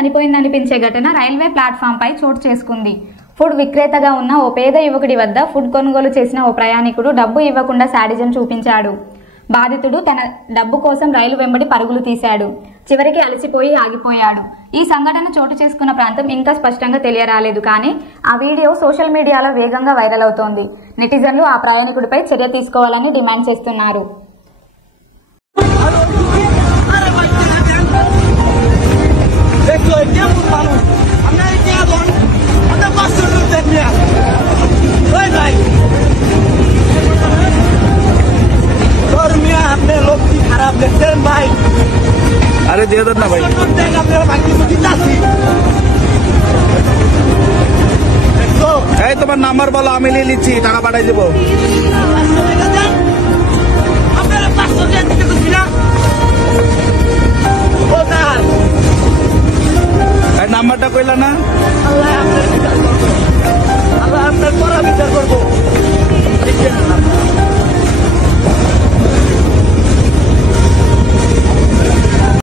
చనిపోయిందనిపించే ఘటన railway platform పై చోటు చేసుకుంది. ఫుడ్ విక్రేతగా ఉన్న ఓ పేద యువకుడి వద్ద ఫుడ్ కొనుగోలు చేసిన ఓ ప్రయాణికుడు డబ్బు ఇవ్వకుండా శాడిజం చూపించాడు. బాధితుడు తన డబ్బు కోసం రైలు వెంబడి పరుగులు తీశాడు. చివరికి అలసిపోయి ఆగిపోయాడు. ఈ సంఘటన చోటు చేసుకున్న ప్రాంతం ఇంకా స్పష్టంగా తెలియరాలేదు. కానీ ఆ వీడియో సోషల్ మీడియాలో వేగంగా వైరల్ అవుతోంది. నెటిజన్లు ఆ ప్రయాణికుడిపై చర్య తీసుకోవాలని డిమాండ్ చేస్తున్నారు. अरे दे दो ना भाई। তোমার নাম্বার বলো, আমি নিয়ে নিচ্ছি, টাকা পাঠাই দেবো। নাম্বারটা কইলা না? আল্লাহ আপনার বিচার করবো।